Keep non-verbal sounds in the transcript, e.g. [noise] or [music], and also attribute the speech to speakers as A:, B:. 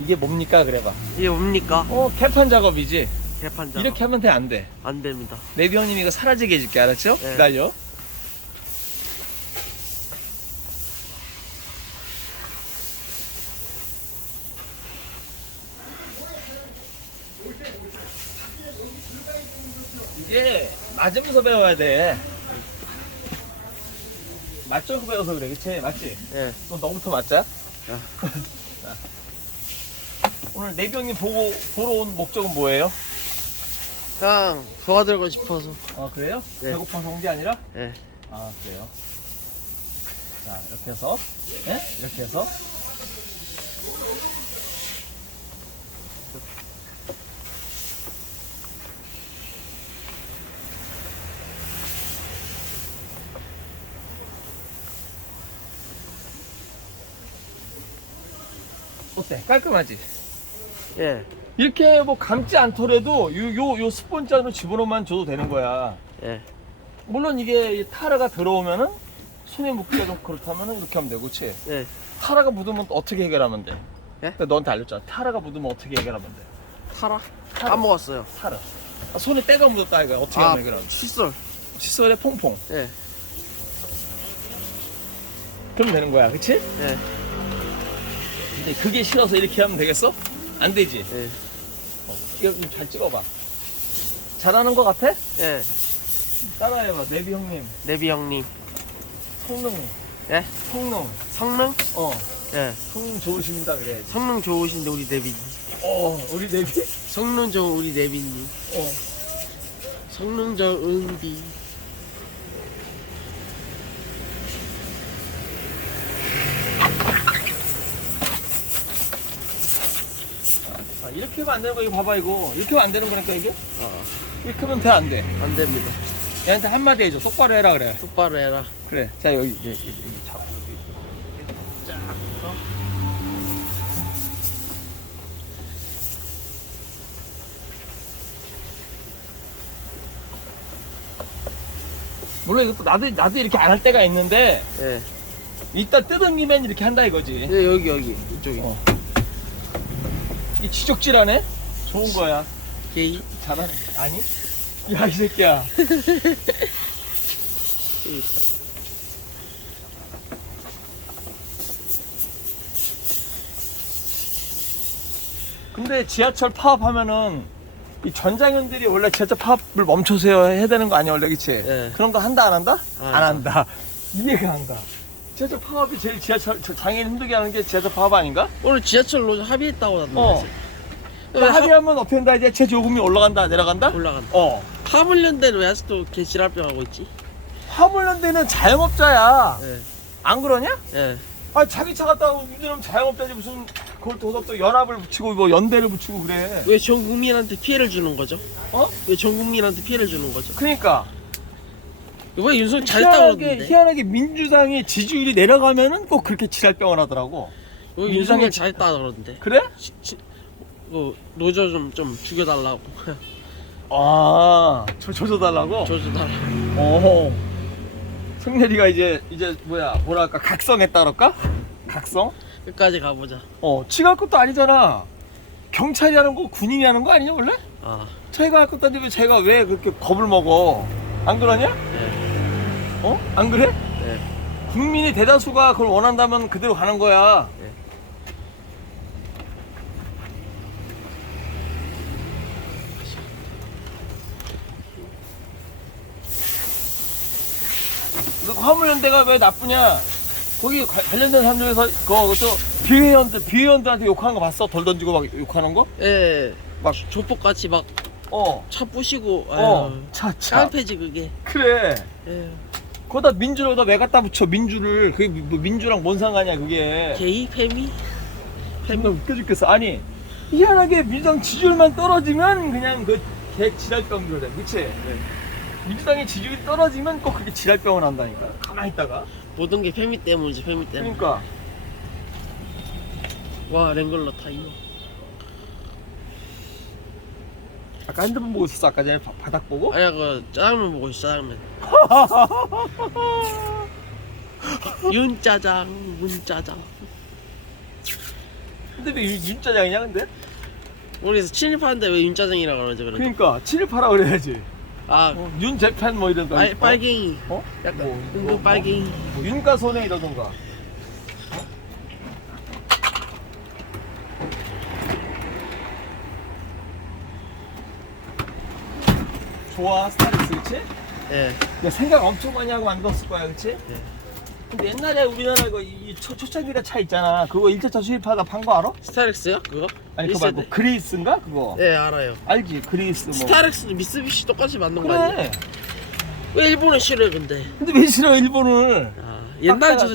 A: 이게 뭡니까 그래봐
B: 이게 뭡니까?
A: 어 개판 작업이지
B: 개판장.
A: 이렇게 하면 돼 안 돼?
B: 안 됩니다.
A: 내비 형님 이거 사라지게 해줄게 알았죠?
B: 네.
A: 기다려 이게 맞으면서 배워야 돼 맞춰서 배워서 그래 그치? 맞지?
B: 예.
A: 너 너부터 맞자 자. [laughs] 오늘 내비 형님 보고 보러 온 목적은 뭐예요?
B: 그냥 도와드리고 싶어서.
A: 아 그래요?
B: 네.
A: 배고파서 온 게 아니라?
B: 예.
A: 아 그래요? 자 이렇게 해서 네? 이렇게 해서 어때? 깔끔하지?
B: 예.
A: 이렇게 뭐 감지 않더라도 요 요 요 스폰지 로 집어넣으면 줘도 되는 거야
B: 예.
A: 물론 이게 이 타라가 들어오면은 손에 묻기가 좀 그렇다면은 이렇게 하면 되고 그치?
B: 예.
A: 타라가 묻으면 어떻게 해결하면 돼?
B: 예?
A: 너한테 알렸잖아 타라가 묻으면 어떻게 해결하면 돼?
B: 타라?
A: 타라.
B: 까먹었어요.
A: 타라 아, 손에 때가 묻었다 이거 어떻게
B: 아,
A: 하면 해결하면 돼?
B: 칫솔.
A: 칫솔에 퐁퐁
B: 예.
A: 그러면 되는 거야 그치?
B: 예.
A: 근데 그게 싫어서 이렇게 하면 되겠어? 안 되지?
B: 예.
A: 어, 이거 좀잘 찍어봐 잘하는 거 같아?
B: 예.
A: 따라해봐 내비 형님
B: 네비 형님.
A: 성능
B: 예?
A: 성능
B: 성능?
A: 어
B: 예.
A: 성능 좋으십니다 그래
B: 성능 좋으신데 우리 네비님.
A: 어 우리 내비
B: 성능 좋은 우리 네비님.
A: 어
B: 성능 좋은 비.
A: 아, 이렇게 하면 안 되는 거 이거 봐봐 이거 이렇게 하면 안 되는 거니까 이게
B: 아,
A: 이렇게 하면 돼 안 돼?
B: 안 됩니다.
A: 얘한테 한마디 해줘 똑바로 해라 그래
B: 똑바로 해라.
A: 그래 자 여기 여기, 여기, 여기 잡고 쫙 어? 물론 이것도 나도 나도 이렇게 안 할 때가 있는데
B: 예.
A: 이따 뜯은 김엔 이렇게 한다 이거지
B: 예, 여기 여기 이쪽에.
A: 어. 이 지적질하네 좋은 거야
B: 게이.
A: 잘하네 아니 야 이 새끼야. [laughs] 근데 지하철 파업하면은 이 전장현들이 원래 지하철 파업을 멈춰세요 해야 되는 거 아니야 원래 그치?
B: 예.
A: 그런 거 한다 안 한다? 안안 한다 이해가 안 가. 지하철 파업이 제일 지하철 저 장애인 힘들게 하는 게 지하철 파업 아닌가?
B: 오늘 지하철로 합의했다고 하던데.
A: 어.
B: 왜 하-
A: 합의하면 어떻게 된다 이제 요금이 올라간다 내려간다?
B: 올라간다.
A: 어.
B: 화물연대는 왜 아직도 개지랄병 하고 있지?
A: 화물연대는 자영업자야.
B: 예.
A: 안 그러냐?
B: 예.
A: 아 자기 차 갖다 운전하면 자영업자지 무슨 그걸 또, 또 연합을 붙이고 뭐 연대를 붙이고 그래.
B: 왜 전 국민한테 피해를 주는 거죠?
A: 어?
B: 왜 전 국민한테 피해를 주는 거죠?
A: 그러니까
B: 이번에 윤석
A: 희한하게
B: 그러는데.
A: 희한하게 민주당의 지지율이 내려가면은 꼭 그렇게 지랄병을 하더라고.
B: 왜
A: 민주당이-
B: 윤석열 잘했다 그러는데.
A: 그래?
B: 시- 시- 그 노조 좀 좀 죽여달라고.
A: 아, 저 조져달라고.
B: 조져달라고.
A: 오. 승렬이가 이제 이제 뭐야 뭐랄까 각성했다 그럴까? 각성?
B: 끝까지 가보자.
A: 어, 지가 할 것도 아니잖아. 경찰이 하는 거 군인이 하는 거 아니냐 원래?
B: 아,
A: 자기가 할 것도 아닌데 왜 자기가 왜 그렇게 겁을 먹어? 안 그러냐?
B: 예.
A: 어? 안 그래?
B: 예.
A: 국민이 대다수가 그걸 원한다면 그대로 가는 거야.
B: 네.
A: 그 화물연대가 왜 나쁘냐? 거기 관- 관련된 사람 중에서 그또 비회원들 비회원들한테 욕하는 거 봤어? 돌 던지고 막 욕하는 거?
B: 예.
A: 막-
B: 조폭같이 막 차
A: 어.
B: 부시고.
A: 어.
B: 아유.
A: 차 차.
B: 깡패지 그게.
A: 그래.
B: 예.
A: 거기다 민주를 왜 갖다 붙여 민주를 그게 뭐 민주랑 뭔 상관이야 그게.
B: 게이 페미?
A: 존나 웃겨 죽겠어. 아니 희한하게 민주당 지지율만 떨어지면 그냥 그개 지랄병 그래. 그치? 민주당의 지지율이 떨어지면 꼭 그게 지랄병을 한다니까. 가만히 있다가.
B: 모든 게 페미 때문이지 페미 때문.
A: 그러니까.
B: 와 랭글러 타이어.
A: 아까 핸드폰 보고 있었어. 아까 전에 바, 바닥 보고.
B: 아니야 그 짜장면 보고 있어 짜장면. [laughs] 윤짜장 문짜장.
A: 근데 왜 윤- 윤짜장이냐 근데?
B: 우리에서 친일파인데 왜 윤짜장이라고 그러지 그래?
A: 그러니까 친일파라 그래야지
B: 아
A: 어, 윤재팬 뭐 이런 거
B: 빨, 빨갱이
A: 어?
B: 약간
A: 뭐,
B: 은근
A: 뭐,
B: 빨갱이
A: 뭐 윤가손해 이러던가 좋아 스타렉스 그치?
B: 예
A: 야, 생각 엄청 많이 하고 만들었을 거야 그치?
B: 네.
A: 근데 옛날에 우리나라 이거 이 초, 초창기에 차 있잖아 그거 1차차 수입하다 판 거 알아?
B: 스타렉스요 그거?
A: 아니 그거 말고
B: 1세대.
A: 그리스인가 그거?
B: 예 알아요
A: 알지 그리스 뭐
B: 스타렉스도 미쓰비시 똑같이 만든 거 아니에요?
A: 그래
B: 왜 일본은 싫어요 근데
A: 근데 왜 싫어 일본을
B: 아, 옛날
A: 빡다가-
B: 저도